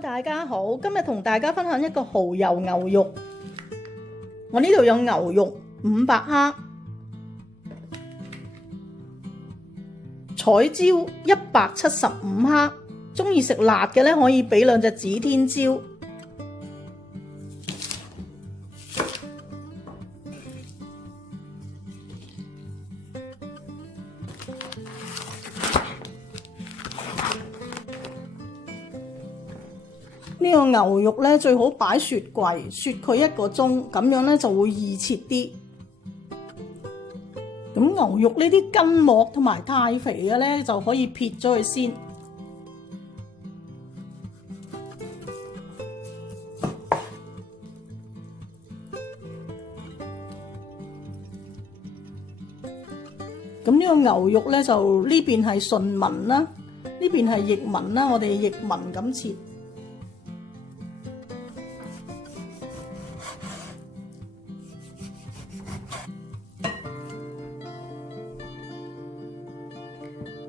Hello， 大家好，今日同大家分享一個蠔油牛肉。我呢度有牛肉500克，彩椒175克，中意食辣嘅咧可以俾2隻指天椒。呢個牛肉咧最好擺雪櫃，雪佢1個鐘，咁樣咧就會易切啲。咁牛肉呢啲筋膜同埋太肥嘅咧就可以撇咗佢先。咁呢個牛肉咧就呢邊係順紋啦，呢邊係逆紋啦，我哋逆紋咁切。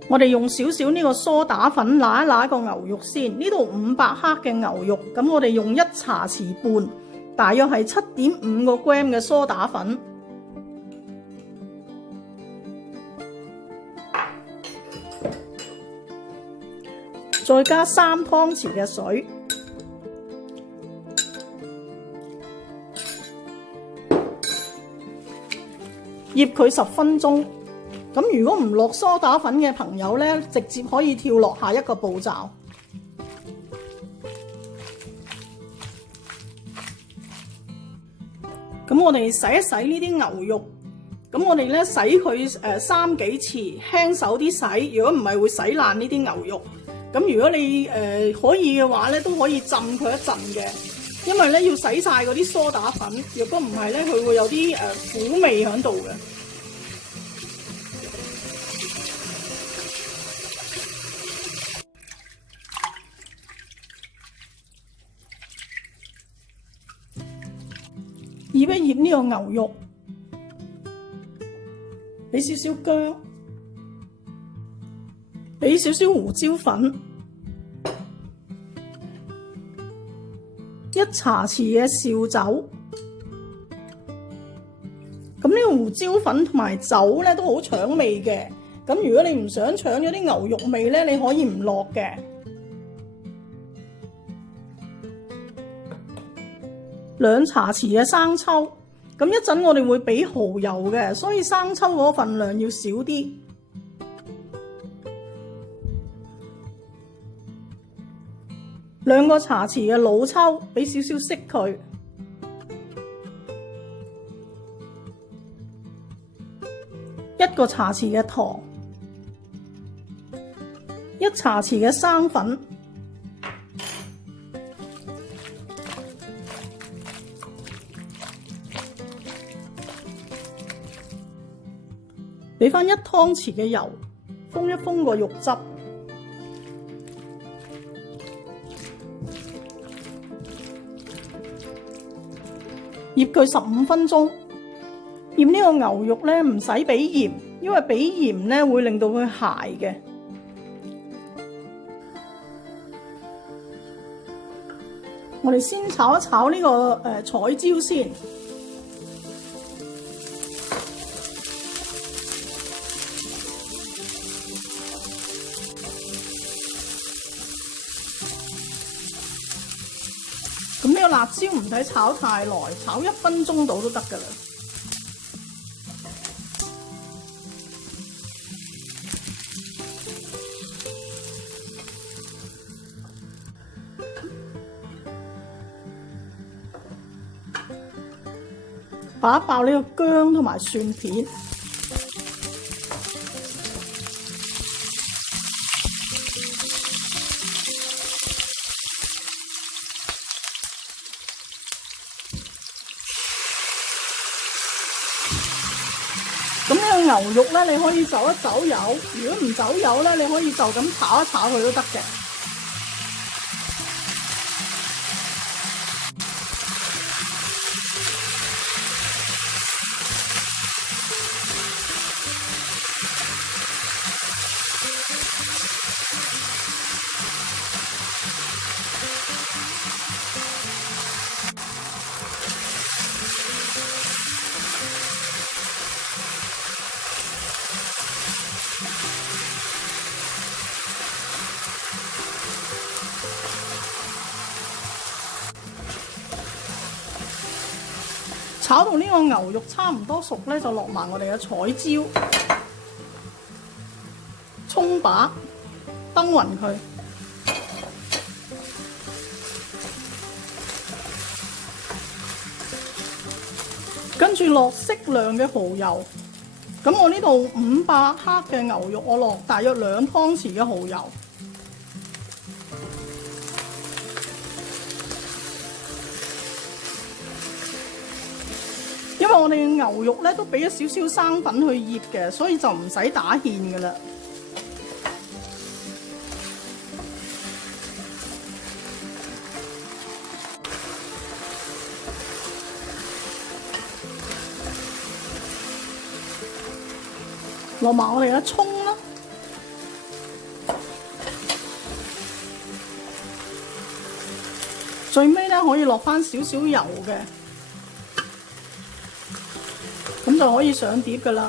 我哋用少少呢個梳打粉揦一揦個牛肉先。呢度500克嘅牛肉，咁我哋用1茶匙半，大約係7.5個 gram 嘅梳打粉，再加3湯匙嘅水，醃佢10分鐘。咁如果唔落梳打粉嘅朋友咧，直接可以跳落下一個步驟。咁我哋洗一洗呢啲牛肉，咁我哋咧洗佢3幾次，輕手啲洗。如果唔係會洗爛呢啲牛肉。咁如果你可以嘅話咧，都可以浸佢一陣嘅，因為咧要洗晒嗰啲梳打粉。如果唔係咧，佢會有啲苦味喺度嘅。醃一醃呢個牛肉，俾少少薑，俾少少胡椒粉，1茶匙嘅紹酒。咁呢個胡椒粉同埋酒咧都好搶味嘅。咁如果你唔想搶咗啲牛肉味咧，你可以唔落嘅。2茶匙嘅生抽，咁一陣我哋會俾蠔油嘅，所以生抽嗰個份量要少啲。2個茶匙嘅老抽，俾少少色佢。1個茶匙嘅糖，1茶匙嘅生粉。俾翻1湯匙嘅油，封一封個肉汁，醃佢15分鐘。醃呢個牛肉咧唔使俾鹽，因為俾鹽咧會令到佢鞋嘅。我哋先炒一炒呢個彩椒先。咁呢個辣椒唔使炒太耐，炒1分鐘到都得㗎啦。爆一爆呢個薑同埋蒜片。咁呢個牛肉咧，你可以走一走油。如果唔走油咧，你可以就咁炒一炒佢都得嘅。炒到呢個牛肉差唔多熟咧，就落埋我哋嘅彩椒、葱把，燈勻佢。跟住落適量嘅蠔油。咁我呢度500克嘅牛肉，我落大約2湯匙嘅蠔油。因為我哋嘅牛肉咧都俾咗少少生粉去醃嘅，所以就唔使打芡㗎喇。落埋我哋嘅葱啦，最尾咧可以落返少少油嘅，咁就可以上碟㗎喇。